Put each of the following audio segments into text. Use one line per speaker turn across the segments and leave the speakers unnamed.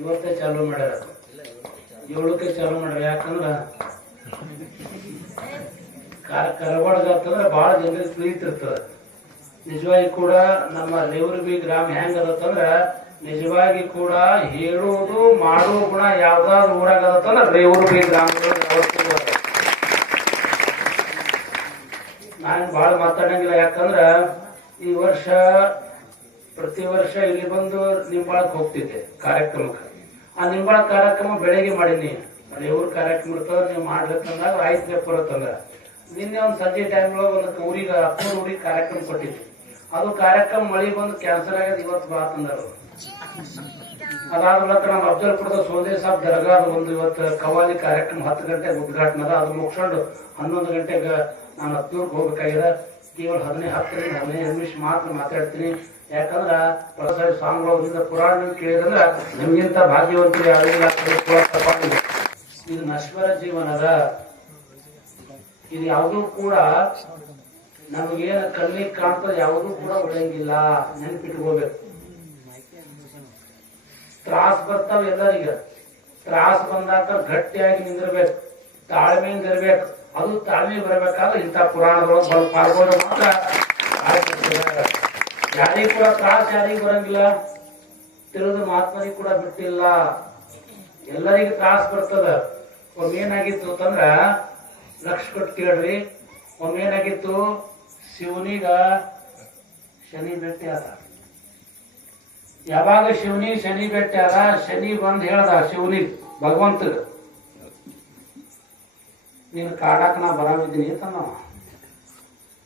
ಇವತ್ತೇ ಚಾಲೂ ಮಾಡ್ಯಾರ. ಏಳಕ್ಕೆ ಚಾಲು ಮಾಡ್ಯಾರ. ಯಾಕಂದ್ರ ಕರಗೊಳಗತ್ತಂದ್ರ ಬಹಳ ಜನರಿಗೆ ತಿಳಿತಿರ್ತದ ನಿಜವಾಗಿ ಕೂಡ ನಮ್ಮ ರೇವರ್ಬಿ ಗ್ರಾಮ ಹೆಂಗ ಅದತ್ತಂದ್ರ ನಿಜವಾಗಿ ಕೂಡ ಹೇಳುವುದು, ಮಾಡುವ ಗುಣ ಯಾವ್ದಾದ್ರು ಊರಾಗ ಅದತ್ತಂದ್ರ ರೇವರ್ಬಿ ಗ್ರಾಮಗಳು ನಾನು ಬಹಳ ಮಾತಾಡಂಗಿಲ್ಲ. ಯಾಕಂದ್ರ ಈ ವರ್ಷ, ಪ್ರತಿ ವರ್ಷ ಇಲ್ಲಿ ಬಂದು ನಿಂಬಾಳಕ್ಕೆ ಹೋಗ್ತಿದ್ದೆ ಕಾರ್ಯಕ್ರಮಕ್ಕೆ ಆ ನಿಂಬಾಳ ಕಾರ್ಯಕ್ರಮ ಬೆಳಗ್ಗೆ ಮಾಡೀನಿ. ಊರ್ ಕಾರ್ಯಕ್ರಮ ಇರ್ತದ ನೀವು ಮಾಡ್ಬೇಕಂದಾಗ ಆಯ್ತು ಪೇಪರ್ ಅಂತಂದ್ರ ನಿನ್ನೆ ಒಂದು ಸಂಜೆ ಟೈಮ್ ಒಂದು ಊರಿಗೆ ಅಪ್ಪನ ಊರಿಗೆ ಕಾರ್ಯಕ್ರಮ ಕೊಟ್ಟಿದ್ದೆ ಅದು ಕಾರ್ಯಕ್ರಮ ಮಳಿ ಬಂದು ಕ್ಯಾನ್ಸಲ್ ಆಗ್ಯದ ಇವತ್ತು ಬಾ ತಂದರು ಅದಾದ ನಂತರ ನಮ್ಮ ಅಫ್ಜಲ್ಪುರದ ಸೋದೇ ಸಾಬ್ ದರ್ಗಾದ ಒಂದು ಇವತ್ತು ಕವಾಲಿ ಕಾರ್ಯಕ್ರಮ ಹತ್ತು ಗಂಟೆಗೆ ಉದ್ಘಾಟನೆ ಅದ. ಅದು ಮುಗಿಸ್ಕೊಂಡು ಹನ್ನೊಂದು ಗಂಟೆಗೆ ನಾನು ಹತ್ತೂರ್ಗೆ ಹೋಗ್ಬೇಕಾಗಿದೆ. ಕೇವಲ ಹದಿನೈದು ಹತ್ತರಿಂದ ಹದಿನೈದು ನಿಮಿಷ ಮಾತ್ರ ಮಾತಾಡ್ತೀನಿ. ಯಾಕಂದ್ರ ಹೊಸ ಸ್ವಾಮಿಗಳಿಂದ ಪುರಾಣ ಕೇಳಿದ್ರೆ ನಿಮ್ಗಿಂತ ಭಾಗ್ಯವಂತರು ಯಾರಿಲ್ಲ. ಇದು ನಶ್ವರ ಜೀವನದ ಇದು ಯಾವುದೂ ಕೂಡ ನಮಗೇನು ಕಣ್ಣಿಗೆ ಕಾಣ್ತದೆ ಯಾವುದೂ ಕೂಡ ಉಳಿಯಂಗಿಲ್ಲ ನೆನ್ಪಿಟ್ಕೋಬೇಕು. ತ್ರಾಸ್ ಬರ್ತಾವ ಎಲ್ಲರಿಗ. ತ್ರಾಸ್ ಬಂದಾಗ ಗಟ್ಟಿಯಾಗಿ ನಿಂದಿರ್ಬೇಕು. ತಾಳ್ಮೆಯಿಂದ ಇರ್ಬೇಕು. ಅದು ತಾಳ್ಮೆ ಬರಬೇಕಾದ್ರೆ ಇಂಥ ಪುರಾಣದೊಳಗೆ ಬಂದು ಪಾಲ್ಗೊಂಡು ಮಾತ್ರ. ಯಾರಿಗೂ ಕೂಡ ತ್ರಾಸ ಯಾರಿಗೂ ಬರಂಗಿಲ್ಲ. ತಿಳಿದು ಮಹಾತ್ಮನಿಗೆ ಕೂಡ ಬಿಟ್ಟಿಲ್ಲ. ಎಲ್ಲರಿಗೂ ತ್ರಾಸ ಬರ್ತದ. ಒಮ್ಮೆ ಏನಾಗಿತ್ತು ಅಂತಂದ್ರ ಲಕ್ಷ ಕೊಟ್ಟು ಕೇಳ್ರಿ. ಒಮ್ಮೆ ಏನಾಗಿತ್ತು? ಶಿವನಿಗ ಶನಿ ಭೇಟಿ ಆದ. ಯಾವಾಗ ಶಿವನಿ ಶನಿ ಭೇಟಿ ಆದ? ಶನಿ ಬಂದ್ ಹೇಳ್ದ ಶಿವನಿ ಭಗವಂತಗ. ನೀನು ಕಾಡಾಕ ನಾ ಬರಾಮಿದ್ದೀನಿ ಅಂತಂದವ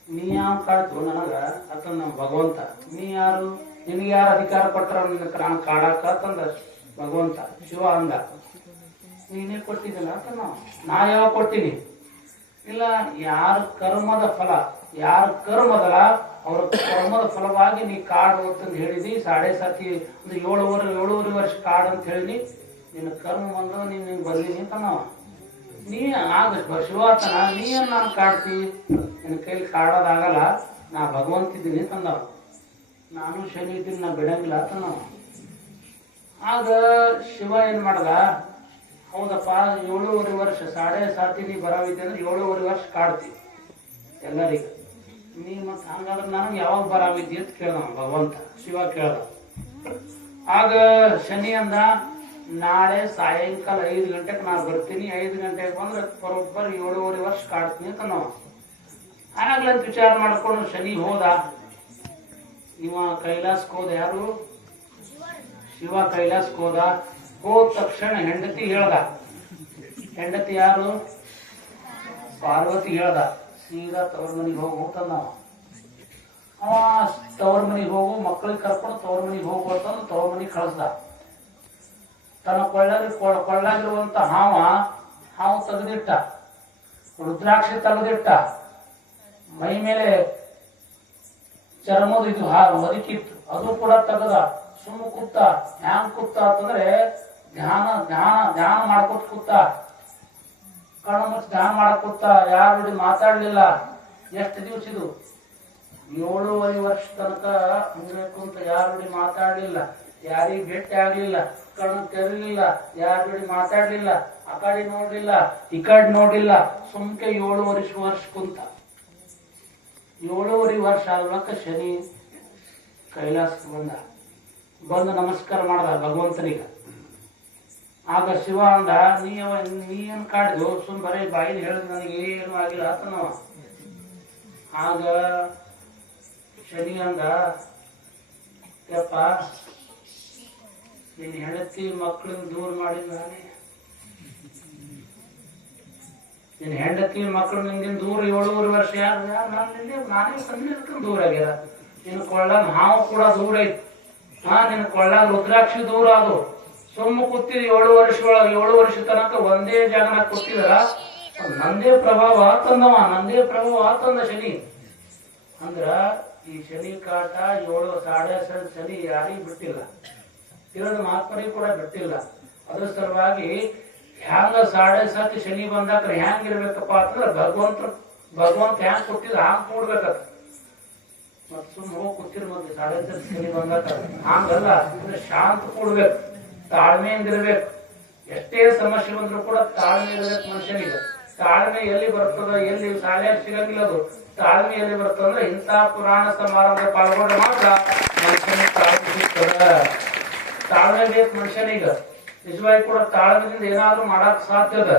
ನೀ ಯಾವ ಕಾಡ್ತು ನನಗ ಅತ ನಮ್ಮ ಭಗವಂತ. ನೀ ಯಾರು, ನಿನಗೆ ಯಾರು ಅಧಿಕಾರ ಕೊಟ್ಟರ ನಿನ್ನ ನಾನು ಕಾಡಾಕ ಅಂತಂದ ಭಗವಂತ, ಶಿವ ಅಂದ. ನೀನೇ ಕೊಟ್ಟಿದ್ದಿಲ್ಲ ಅಂತ ನಾ ಯಾವ ಕೊಡ್ತೀನಿ? ಇಲ್ಲ, ಯಾರ ಕರ್ಮದ ಫಲ, ಯಾರ ಕರ್ಮದಲ್ಲ ಅವ್ರ ಕರ್ಮದ ಫಲವಾಗಿ ನೀ ಕಾಡು ಅಂತಂದು ಹೇಳಿದಿ, ಸಾಡೆ ಸಾತಿ ಒಂದು ಏಳುವರೆ ಏಳುವರೆ ವರ್ಷ ಕಾಡು ಅಂತ ಹೇಳಿ ನಿನ್ನ ಕರ್ಮ ಬಂದು ನೀನ್ ಬರ್ಲಿನಿ ಅಂತ ನಾವು ನೀ ಆಗ ಶಿವಾತನ ನೀ ಏನ್ ನಾನು ಕಾಡ್ತಿ? ನಿನ್ನ ಕೈಲಿ ಕಾಡೋದಾಗಲ್ಲ, ನಾ ಭಗವಂತ ಇದ್ದೀನಿ ತಂದವ ನಾನು ಶನಿ ಇದ್ದೀನಿ, ನಾ ಬಿಡಂಗಿಲ್ಲ ತಂದವ ಆಗ ಶಿವ ಏನ್ ಮಾಡ್ದ? ಹೌದಪ್ಪ, ಏಳೂವರೆ ವರ್ಷ, ಸಾಡೆ ಸಾತಿ ನೀ ಬರಾವಿದ್ದೆ ಅಂದ್ರೆ ಏಳೂವರೆ ವರ್ಷ ಕಾಡ್ತಿ ಎಲ್ಲರಿಗೂ. ನೀ ಮತ್ತೆ ಹಂಗಾದ್ರೆ ನಾನು ಯಾವಾಗ ಬರಾವಿದ್ದಿ ಅಂತ ಕೇಳ್ದ ಭಗವಂತ. ಶಿವ ಕೇಳ್ದ. ಆಗ ಶನಿ ಅಂದ ನಾಳೆ ಸಾಯಂಕಾಲ ಐದು ಗಂಟೆಗೆ ನಾನು ಬರ್ತೀನಿ. ಐದು ಗಂಟೆಗೆ ಬಂದ್ರೆ ಬರೋಬ್ಬರ್ ಏಳುವರೆ ವರ್ಷ ಕಾಡ್ತೀನಿ ಅಂತ ನಾವು. ಆಗ್ಲಂತ ವಿಚಾರ ಮಾಡ್ಕೊಂಡು ಶನಿ ಹೋದ. ಇವ ಕೈಲಾಸಕ್ಕೆ ಹೋದ ಯಾರು? ಶಿವ ಕೈಲಾಸಕ್ಕೆ ಹೋದ. ಹೋದ ತಕ್ಷಣ ಹೆಂಡತಿ ಹೇಳ್ದ. ಹೆಂಡತಿ ಯಾರು? ಪಾರ್ವತಿ ಹೇಳ್ದ. ಸೀದಾ ತವ್ರ ಮನೆಗೆ ಹೋಗು ನಾವು ಅವ. ತವ್ರ ಮನೆಗೆ ಹೋಗು, ಮಕ್ಕಳಿಗೆ ಕರ್ಕೊಂಡು ತವ್ರ ಮನೆಗೆ ಹೋಗು ಅಂತಂದು ತವ್ರ ಮನೆಗೆ ಕಳಿಸ್ದ. ತನ್ನ ಕೊಳ್ಳಾಗಿ ಕೊಳ್ಳಾಗಿರುವಂತ ಹಾವ ಹಾವು ತೆಗೆದಿಟ್ಟ. ರುದ್ರಾಕ್ಷಿ ತೆಗೆದಿಟ್ಟ. ಮೈ ಮೇಲೆ ಚರ್ಮದ ಇದು ಹಾವು ಒದಕಿತ್ತು ಅದು ಕೂಡ ತೆಗೆದ ಸುಮ್ಮ ಕೂತ ಹ್ಯಾಂಗ್ ಕೂತ ಅಂತಂದ್ರೆ ಧ್ಯಾನ ಧ್ಯಾನ ಧ್ಯಾನ ಮಾಡ್ಕೊತ ಕೂತ. ಕಣ್ಣು ಮುಚ್ಚಿ ಧ್ಯಾನ ಮಾಡ್ಕೊತ ಕೂತ. ಯಾರು ನೋಡಿ ಮಾತಾಡ್ಲಿಲ್ಲ. ಎಷ್ಟು ದಿವಸ ಇದು? ಏಳುವರೆ ವರ್ಷ ತನಕ ಮುಂದೆ ಕುಂತ ಯಾರು ನೋಡಿ ಮಾತಾಡ್ಲಿಲ್ಲ. ಯಾರಿಗೆ ಭೇಟಿ ಆಗ್ಲಿಲ್ಲ. ಕಣ್ಣು ತೆರಲಿಲ್ಲ, ಯಾರ ಕಡೆ ಮಾತಾಡ್ಲಿಲ್ಲ ಆ ಕಡೆ ನೋಡ್ಲಿಲ್ಲ ಈ ಕಡೆ ನೋಡ್ಲಿಲ್ಲ, ಸುಮ್ಕೆ ಏಳುವರೆ ವರ್ಷ ಕುಂತ ಏಳುವರೆ ವರ್ಷ ಆದ್ಮೇಕ ಶನಿ? ಕೈಲಾಸ ಬಂದ. ಬಂದು ನಮಸ್ಕಾರ ಮಾಡ್ದ ಭಗವಂತನಿಗೆ. ಆಗ ಶಿವ ಅಂದ, ನೀ ನೀ ಏನ್ ಕಾಡ್ದು? ಸುಮ್ ಬರೀ, ಬಾಯಿಲಿ ಹೇಳಿದ್ ನನಗೆ ಏನು ಆಗಿಲ್ಲ ಆತನವ ಆಗ ಶನಿ ಅಂದ, ಯಪ್ಪ ನಿನ್ನ ಹೆಂಡತಿ ಮಕ್ಕಳನ್ನ ದೂರ ಮಾಡಿದ ನಾನೇ. ನಿನ್ನ ಹೆಂಡತಿ ಮಕ್ಕಳು ನಿಂದಿನ ದೂರ ಏಳುವರೆ ವರ್ಷ ಯಾರು ನಾನು ನಿಂದೆ? ನಾನೇ ಸಣ್ಣ ದೂರ ಆಗ್ಯದ. ನಿನ್ನ ಕೊಳ್ಳ ಹಾವು ಕೂಡ ದೂರ ಐತಿ ಹಾ, ನಿನ್ನ ಕೊಳ್ಳಾಗ ರುದ್ರಾಕ್ಷಿ ದೂರ ಅದು ಸುಮ್ಮ ಕೂತಿದ ಏಳು ವರ್ಷಗಳ ಏಳು ವರ್ಷ ತನಕ ಒಂದೇ ಜಾಗನಾಗ ಕೂತಿದಾರ. ನಂದೇ ಪ್ರಭಾವ ತಂದವ, ನಂದೇ ಪ್ರಭಾವ ತಂದ ಶನಿ. ಅಂದ್ರ ಈ ಶನಿ ಕಾಟ, ಏಳು ಸಾಡೆ ಶನಿ ಯಾರಿಗೂ ಬಿಟ್ಟಿಲ್ಲ. ತಿಳಿದ ಮಹಾತ್ಮರಿಗೆ ಕೂಡ ಗೊತ್ತಿಲ್ಲ. ಅದ್ರ ಸಲುವಾಗಿ ಹ್ಯಾಂಗ ಸಾಡೆ ಸಾತಿ ಶನಿ ಬಂದಾಗ ಹ್ಯಾಂಗ್ ಇರ್ಬೇಕಪ್ಪ ಅಂತಂದ್ರೆ ಭಗವಂತ ಭಗವಂತ ಹ್ಯಾಂಗ್ ಕೊಟ್ಟಿದ್ರ ಹಾಂಗ್ ಕೂಡ್ಬೇಕತ್ ಮತ್ ಸುಮ್ ಹೋಗಿ ಕೂತಿರ್ ಸಾಡೆ ತಲೆ ಶನಿ ಹಂಗಲ್ಲ, ಅಂದ್ರೆ ಶಾಂತ ಕೂಡ್ಬೇಕು, ತಾಳ್ಮೆಯಿಂದ ಇರ್ಬೇಕು. ಎಷ್ಟೇ ಸಮಸ್ಯೆ ಬಂದ್ರು ಕೂಡ ತಾಳ್ಮೆ ಇರ್ಬೇಕು ಮನುಷ್ಯನಿಗೆ. ತಾಳ್ಮೆ ಎಲ್ಲಿ ಬರ್ತದ, ಎಲ್ಲಿ ಶಾಲೆ ಸಿಗಂಗಿಲ್ಲ ಅದು. ತಾಳ್ಮೆ ಎಲ್ಲಿ ಬರ್ತದ ಇಂಥ ಪುರಾಣ ಸಮಾರಂಭ ಪಾಲ್ಗೊಂಡ್ರೆ ಮಾತ್ರ ಮನುಷ್ಯನ ತಾಳ್ಮೆ ಸಿಗ್ತದ. ತಾಳ್ಮೆ ಬೇಕು ಮನುಷ್ಯನಿಗೆ. ನಿಜವಾಗಿ ಕೂಡ ತಾಳ್ಮೆದಿಂದ ಏನಾದ್ರೂ ಮಾಡಕ್ ಸಾಧ್ಯ ಅದ.